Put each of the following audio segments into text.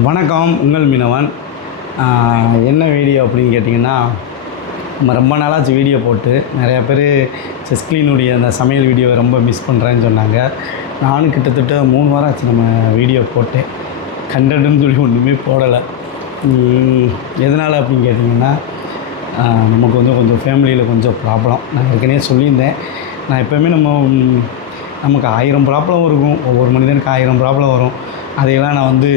வணக்கம், உங்கள் மீனவன். என்ன வீடியோ அப்படின்னு கேட்டிங்கன்னா, நம்ம ரொம்ப நாளாச்சு வீடியோ போட்டு. நிறையா பேர் செஸ்க்ளீனுடைய அந்த சமையல் வீடியோவை ரொம்ப மிஸ் பண்ணுறேன்னு சொன்னாங்க. நானும் கிட்டத்தட்ட 3 வாரம் ஆச்சு நம்ம வீடியோ போட்டேன். கண்டென்ட்னு சொல்லி ஒன்றுமே போடலை. எதனால் அப்படின்னு கேட்டிங்கன்னா, நமக்கு கொஞ்சம் ஃபேமிலியில் கொஞ்சம் ப்ராப்ளம். நான் ஏற்கனவே சொல்லியிருந்தேன். நான் எப்போவுமே நமக்கு 1000 ப்ராப்ளம் இருக்கும். ஒவ்வொரு மனிதனுக்கு 1000 ப்ராப்ளம் வரும். அதையெல்லாம் நான்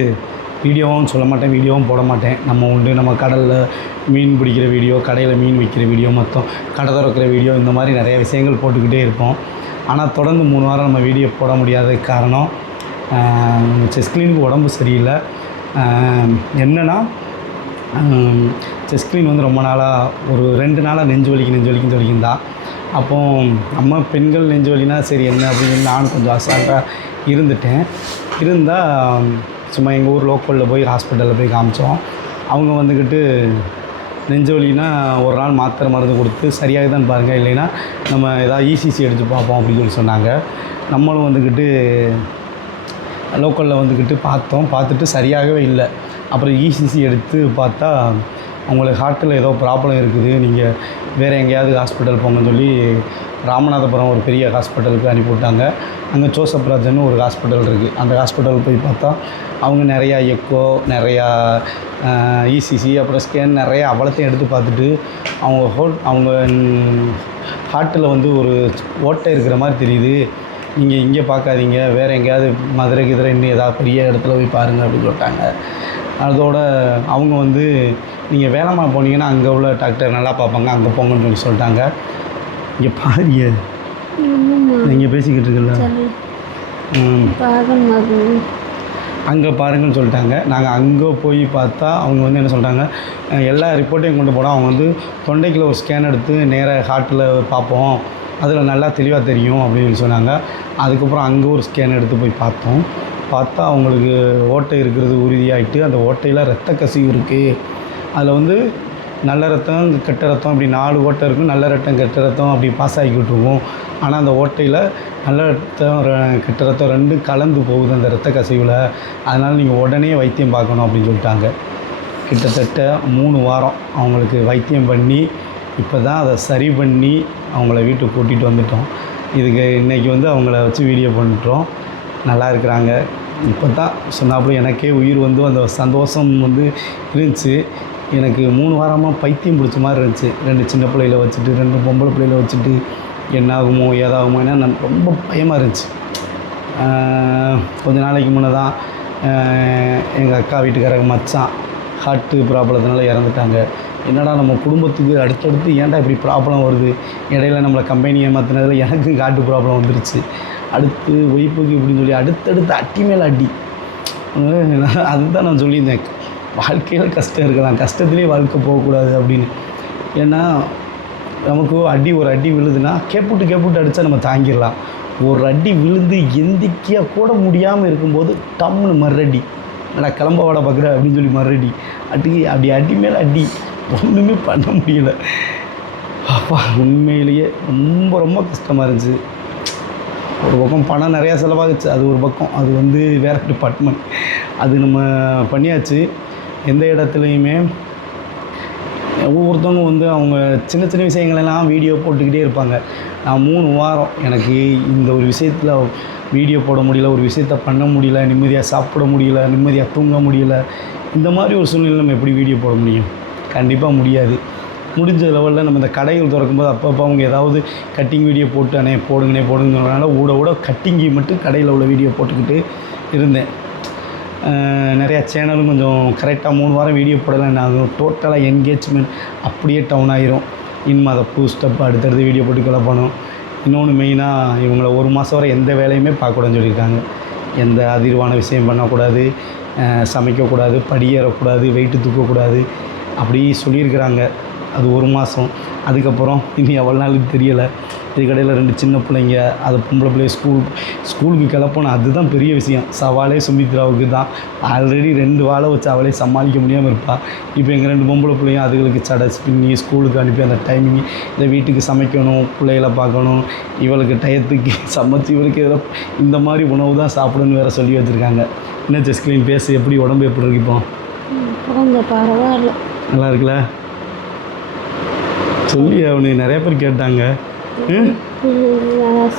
வீடியோவும் சொல்ல மாட்டேன், வீடியோவும் போட மாட்டேன். நம்ம உண்டு, நம்ம கடலில் மீன் பிடிக்கிற வீடியோ, கடையில் மீன் விற்கிற வீடியோ, மொத்தம் கடை திறக்கிற வீடியோ, இந்த மாதிரி நிறைய விஷயங்கள் போட்டுக்கிட்டே இருப்போம். ஆனால் தொடர்ந்து 3 வாரம் நம்ம வீடியோ போட முடியாத காரணம், செஸ்க்ளீனுக்கு உடம்பு சரியில்லை. என்னென்னா, செஸ்க்ளீன் ரொம்ப நாளாக ஒரு 2 நாளாக நெஞ்சு வலிக்குன்னு தான். அப்போது நம்ம பெண்கள் நெஞ்சு வலினா சரி என்ன அப்படின்னு நானும் கொஞ்சம் அசால்ட்டாக இருந்தால் சும்மா எங்கள் ஊர் லோக்கலில் போய் ஹாஸ்பிட்டலில் போய் காமிச்சோம். அவங்க நெஞ்சு வலினா ஒரு நாள் மாத்திரை மருந்து கொடுத்து சரியாக தான் பாருங்கள், இல்லைன்னா நம்ம ஏதாவது இசிசி எடுத்து பார்ப்போம் அப்படின்னு சொல்லி சொன்னாங்க. நம்மளும் லோக்கலில் பார்த்துட்டு சரியாகவே இல்லை. அப்புறம் இசிசி எடுத்து பார்த்தா அவங்களுக்கு ஹார்ட்டில் ஏதோ ப்ராப்ளம் இருக்குது, நீங்கள் வேறு எங்கேயாவது ஹாஸ்பிட்டல் போங்கன்னு சொல்லி ராமநாதபுரம் ஒரு பெரிய ஹாஸ்பிட்டலுக்கு அனுப்பிவிட்டாங்க. அங்கே ஜோசப் ராஜன்னு ஒரு ஹாஸ்பிட்டல் இருக்குது. அந்த ஹாஸ்பிட்டல் போய் பார்த்தா அவங்க நிறையா எக்கோ, நிறையா இசிசி, அப்புறம் ஸ்கேன் நிறையா அவ்வளோத்தையும் எடுத்து பார்த்துட்டு அவங்க ஹார்ட்டில் ஒரு ஓட்டை இருக்கிற மாதிரி தெரியுது, நீங்கள் இங்கே பார்க்காதீங்க, வேறு எங்கேயாவது மதுரை கிதுரை இன்னும் ஏதாவது பெரிய இடத்துல போய் பாருங்கள் அப்படின்னு சொல்லிட்டாங்க. அதோட அவங்க நீங்கள் வேளம்மா போனீங்கன்னா அங்கே உள்ள டாக்டர் நல்லா பார்ப்பாங்க, அங்கே போங்கன்னு சொல்லிட்டாங்க. இங்கே பாருங்க, நீங்கள் பேசிக்கிட்டு இருக்குல்ல, அங்கே பாருங்கன்னு சொல்லிட்டாங்க. நாங்கள் அங்கே போய் பார்த்தா அவங்க என்ன சொல்லிட்டாங்க, எல்லா ரிப்போர்ட்டையும் கொண்டு போனால் அவங்க தொண்டைக்குள்ள ஒரு ஸ்கேன் எடுத்து நேராக ஹார்ட்டில் பார்ப்போம், அதில் நல்லா தெளிவாக தெரியும் அப்படின்னு சொன்னாங்க. அதுக்கப்புறம் அங்கே ஒரு ஸ்கேன் எடுத்து போய் பார்த்தா அவங்களுக்கு ஓட்டை இருக்கிறது உறுதியாகிட்டு, அந்த ஓட்டையில் இரத்த கசிவு இருக்குது. அதில் நல்ல ரத்தம், கெட்ட ரத்தம், அப்படி 4 ஓட்டை இருக்கும். நல்ல ரத்தம், கெட்ட ரத்தம் அப்படி பாஸ் ஆகிக்கிட்டு இருக்கும். ஆனால் அந்த ஓட்டையில் நல்ல ரத்தம், கெட்ட ரத்தம் 2 கலந்து போகுது அந்த இரத்த கசிவில். அதனால் நீங்கள் உடனே வைத்தியம் பார்க்கணும் அப்படின்னு சொல்லிட்டாங்க. கிட்டத்தட்ட 3 வாரம் அவங்களுக்கு வைத்தியம் பண்ணி இப்போ தான் அதை சரி பண்ணி அவங்கள வீட்டுக்கு கூட்டிகிட்டு வந்துட்டோம். இதுக்கு இன்றைக்கி அவங்கள வச்சு வீடியோ பண்ணிட்டோம். நல்லா இருக்கிறாங்க. இப்போ தான் சொன்னாப்புல எனக்கே உயிர் அந்த சந்தோஷம் இருந்துச்சு. எனக்கு 3 வாரமாக பைத்தியம் பிடிச்ச மாதிரி இருந்துச்சு. 2 சின்ன பிள்ளைகளை வச்சுட்டு, 2 பொம்பளை பிள்ளைகளை வச்சுட்டு என்ன ஆகுமோ ஏதாகுமோ, ஏன்னா நான் ரொம்ப பயமாக இருந்துச்சு. கொஞ்ச நாளைக்கு முன்னே தான் எங்கள் அக்கா வீட்டுக்காரங்க மச்சான் ஹார்ட்டு ப்ராப்ளத்தினால இறந்துட்டாங்க. என்னடா நம்ம குடும்பத்துக்கு அடுத்தடுத்து ஏன்டா இப்படி ப்ராப்ளம் வருது, இடையில நம்மளை கம்பெனி ஏமாற்றினதில் எனக்கு ஹார்ட்டு ப்ராப்ளம் வந்துருச்சு, அடுத்து ஒய்ஃபுக்கு இப்படின்னு சொல்லி அடுத்தடுத்து அட்டி மேலே அடி. அதுதான் நான் சொல்லியிருந்தேன், வாழ்க்கையில் கஷ்டம் இருக்கலாம், கஷ்டத்துலேயே வாழ்க்கை போகக்கூடாது அப்படின்னு. ஏன்னா நமக்கு ஒரு அடி விழுதுன்னா கேப்புட்டு அடித்தா நம்ம தாங்கிடலாம். ஒரு அடி விழுந்து எந்திக்க கூட முடியாமல் இருக்கும்போது டம்னு மறுஅடி, நான் கிளம்ப வாட பார்க்குறேன் அப்படின்னு சொல்லி மறுஅடி அப்படி அடி மேலே அடி, ஒன்றுமே பண்ண முடியல. அப்பா உண்மையிலேயே ரொம்ப ரொம்ப கஷ்டமாக இருந்துச்சு. ஒரு பக்கம் பணம் நிறையா செலவாகுச்சு, அது ஒரு பக்கம், அது வேறு டிபார்ட்மெண்ட். அது நம்ம பண்ணியாச்சு. எந்த இடத்துலையுமே ஒவ்வொருத்தவங்க அவங்க சின்ன சின்ன விஷயங்களெல்லாம் வீடியோ போட்டுக்கிட்டே இருப்பாங்க. நான் 3 வாரம் எனக்கு இந்த ஒரு விஷயத்தில் வீடியோ போட முடியல, ஒரு விஷயத்த பண்ண முடியல, நிம்மதியாக சாப்பிட முடியல, நிம்மதியாக தூங்க முடியல. இந்த மாதிரி ஒரு சூழ்நிலை நம்ம எப்படி வீடியோ போட முடியும்? கண்டிப்பாக முடியாது. முடிஞ்ச லெவலில் நம்ம இந்த கடைகள் திறக்கும்போது அப்பப்போ அவங்க ஏதாவது கட்டிங் வீடியோ போட்டு போடுங்கனால ஊட கட்டிங்கி மட்டும் கடையில் உள்ள வீடியோ போட்டுக்கிட்டு இருந்தேன். நிறையா சேனலும் கொஞ்சம் கரெக்டாக 3 வாரம் வீடியோ போடலை, நான் டோட்டலாக என்கேஜ்மெண்ட் அப்படியே டவுன் ஆகிரும். இனிமே அதை புது ஸ்டெப் அடுத்தடுத்து வீடியோ போட்டு கிளப்பணும். இன்னொன்று மெயினாக இவங்களை 1 மாதம் வரை எந்த வேலையுமே பார்க்கக்கூடாதுன்னு சொல்லியிருக்காங்க. எந்த அதிர்வான விஷயம் பண்ணக்கூடாது, சமைக்கக்கூடாது, படியேறக்கூடாது, வெயிட்டு தூக்கக்கூடாது, அப்படி சொல்லியிருக்கிறாங்க. அது 1 மாதம். அதுக்கப்புறம் இன்னும் எவ்வளோ நாளுக்கு தெரியலை. இதுக்கடையில் 2 சின்ன பிள்ளைங்க, அது பொம்பளை பிள்ளைய ஸ்கூலுக்கு கிளப்பணும். அதுதான் பெரிய விஷயம். சவாலே சுமித்ராவுக்கு தான். ஆல்ரெடி 2 வாழை வச்சு அவளே சமாளிக்க முடியாமல் இருப்பாள். இப்போ எங்கள் 2 பொம்பளை பிள்ளையும் அதுகளுக்கு சடை பின்னி ஸ்கூலுக்கு அனுப்பி அந்த டைமிங் இந்த வீட்டுக்கு சமைக்கணும், பிள்ளைகளை பார்க்கணும், இவளுக்கு டயத்துக்கு சமைச்சு இவளுக்கு ஏதோ இந்த மாதிரி உணவு தான் சாப்பிடணும்னு வேறு சொல்லி வச்சுருக்காங்க. என்ன ஜெஸ்கிலின் பேசு, எப்படி உடம்பு எப்படி இருக்கு இப்போ? கொஞ்சம் பரவாயில்ல. நல்லா இருக்குல்ல? சொல்லி அவனு நிறைய பேர் கேட்டாங்க.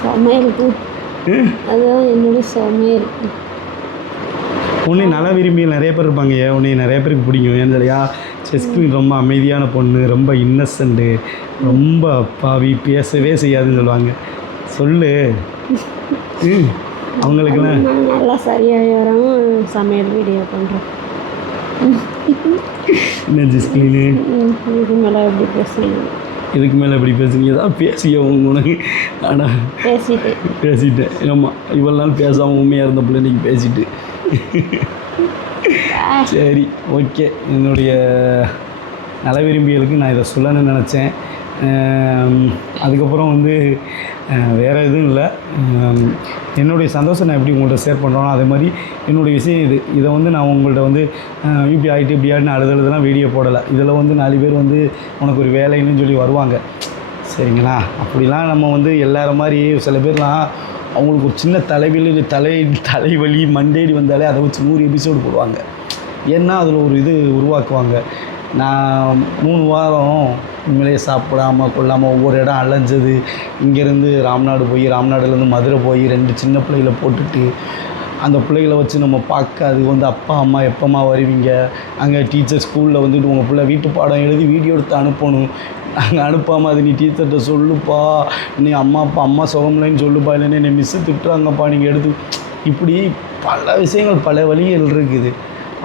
சமையலுக்கு அதுதான் என்னுடைய சமையல். உன்னை நல்லா விரும்பி நிறைய பேர் இருப்பாங்க. உன்னை நிறைய பேருக்கு பிடிக்கும். ஏன் இல்லையா, ஜெஸ்கிலின் ரொம்ப அமைதியான பொண்ணு, ரொம்ப இன்னசென்ட்டு, ரொம்ப அப்பாவி, பேசவே செய்யாதுன்னு சொல்லுவாங்க. சொல்லு. அவங்களுக்குலாம் நல்லா சரியாக வராமல் சமையல் வீடியோ பண்ணுறேன். என்ன ஜெஸ்கிலின் இதுக்கு மேலே எப்படி பேசுறீங்க? இதுக்கு மேலே எப்படி பேசுறீங்க? ஏதாவது பேசிய உனக்கு. ஆனால் பேசிட்டேன். ஆமாம், இவ்வளோ நாள் பேசாமல் உண்மையாக இருந்த பிள்ளை இன்றைக்கி பேசிட்டு. சரி, ஓகே. என்னுடைய நல விரும்பிகளுக்கு நான் இதை சொல்லணும்னு நினச்சேன். அதுக்கப்புறம் வந்து வேறு எதுவும் இல்லை. என்னுடைய சந்தோஷம் நான் எப்படி உங்கள்கிட்ட ஷேர் பண்ணுறோனோ அதே மாதிரி என்னுடைய விஷயம் இதை வந்து நான் உங்கள்கிட்ட வந்து இப்படி ஆகிட்டு இப்படி ஆகிட்டு அழுதெல்லாம் வீடியோ போடலை. இதில் வந்து 4 பேர் வந்து உனக்கு ஒரு வேலைன்னு சொல்லி வருவாங்க, சரிங்களா? அப்படிலாம் நம்ம வந்து எல்லார மாதிரி சில பேர்லாம் அவங்களுக்கு ஒரு சின்ன தலைவலி மண்டேடி வந்தாலே அதை வச்சு 100 எபிசோடு போடுவாங்க. ஏன்னா அதில் ஒரு இது உருவாக்குவாங்க. நான் 3 வாரம் உண்மையிலேயே சாப்பிடாமல் கொள்ளாமல் ஒவ்வொரு இடம் அலைஞ்சது. இங்கேருந்து ராம்நாடு போய், ராம்நாடுலேருந்து மதுரை போய் 2 சின்ன பிள்ளைகளை போட்டுட்டு அந்த பிள்ளைகளை வச்சு நம்ம பார்க்க, அது வந்து அப்பா அம்மா எப்போம்மா வருவீங்க, அங்கே டீச்சர் ஸ்கூலில் வந்துட்டு உங்கள் பிள்ளை வீட்டு பாடம் எழுதி வீடியோ எடுத்து அனுப்பணும். நாங்கள் அனுப்பாமல் அது நீ டீச்சர்கிட்ட சொல்லுப்பா, நீ அம்மா சுகமில்லைன்னு சொல்லுப்பா, இல்லைன்னு என்னை மிஸ்ஸு திட்டுறாங்கப்பா நீங்கள் எடுத்து, இப்படி பல விஷயங்கள் பல வழிகள் இருக்குது.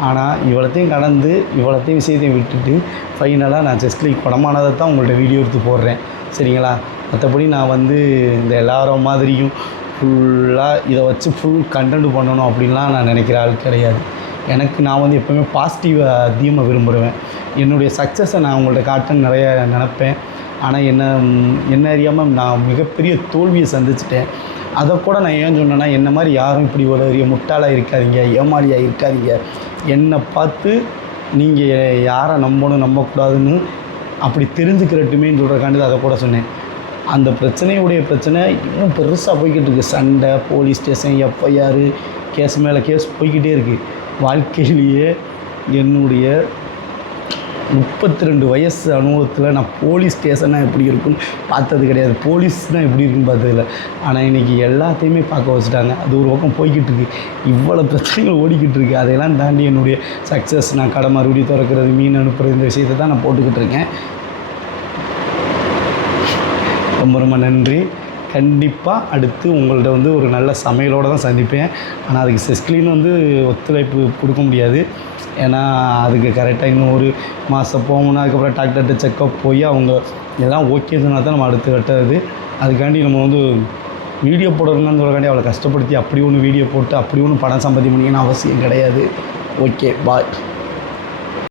ஆனால் இவ்வளோத்தையும் கடந்து இவ்வளோத்தையும் விஷயத்தையும் விட்டுட்டு ஃபைனலாக நான் ஜெஸ்கிலின் குணமானதை தான் உங்கள்கிட்ட வீடியோ எடுத்து போடுறேன், சரிங்களா? மற்றபடி நான் வந்து இந்த எல்லாரும் மாதிரியும் ஃபுல்லாக இதை வச்சு ஃபுல் கண்டென்ட் பண்ணணும் அப்படின்லாம் நான் நினைக்கிற ஆள் கிடையாது. நான் வந்து எப்போவுமே பாசிட்டிவாக அதிகமாக விரும்புகிறேன். என்னுடைய சக்ஸஸை நான் உங்கள்கிட்ட காட்டன்னு நிறைய நினப்பேன். ஆனால் என்ன அறியாமல் நான் மிகப்பெரிய தோல்வியை சந்திச்சிட்டேன். அதை கூட நான் ஏன் சொன்னேன்னா, என்ன மாதிரி யாரும் இப்படி ஒரு முட்டாளாக இருக்காதீங்க, ஏமாளியாக இருக்காதீங்க. என்னை பார்த்து நீங்கள் யாரை நம்பக்கூடாதுன்னு அப்படி தெரிஞ்சுக்கிறட்டுமேன்னு சொல்கிறக்காண்டி அதை கூட சொன்னேன். அந்த பிரச்சனை இன்னும் பெருசாக போய்கிட்டு இருக்குது. சண்டை, போலீஸ் ஸ்டேஷன், எஃப்ஐஆர், கேஸ் மேலே கேஸ் போய்கிட்டே இருக்குது. வாழ்க்கையிலேயே என்னுடைய 32 வயசு அனுபவத்தில் நான் போலீஸ் ஸ்டேஷனாக எப்படி இருக்குன்னு பார்த்தது கிடையாது, போலீஸ்னால் எப்படி இருக்குன்னு பார்த்ததில்ல. ஆனால் இன்றைக்கி எல்லாத்தையுமே பார்க்க வச்சுட்டாங்க. அது ஒரு பக்கம் போய்கிட்டு இருக்குது. இவ்வளோ பிரச்சனைகள் ஓடிக்கிட்டு இருக்குது. அதையெல்லாம் தாண்டி என்னுடைய சக்ஸஸ், நான் கடை மறுபடியும் திறக்கிறது, மீன் அனுப்புகிறது, இந்த விஷயத்தை தான் நான் போட்டுக்கிட்டு இருக்கேன். ரொம்ப ரொம்ப நன்றி. கண்டிப்பாக அடுத்து உங்கள்கிட்ட வந்து ஒரு நல்ல சமையலோடு தான் சந்திப்பேன். ஆனால் அதுக்கு ஜெஸ்கிலின் வந்து ஒத்துழைப்பு கொடுக்க முடியாது. ஏன்னா அதுக்கு கரெக்டாக இன்னும் ஒரு மாதம் போகணுன்னா, அதுக்கப்புறம் டாக்டர்கிட்ட செக்கப் போய் அவங்க எல்லாம் ஓகே சொன்னால் தான் நம்ம அடுத்து கட்டுறது. அதுக்காண்டி நம்ம வந்து வீடியோ போடணுன்னு சொல்கிறக்காண்டி அவளை கஷ்டப்படுத்தி அப்படி ஒன்று வீடியோ போட்டு அப்படி ஒன்று பணம் சம்பாதிக்க முடியும்னு அவசியம் கிடையாது. ஓகே, பாய்.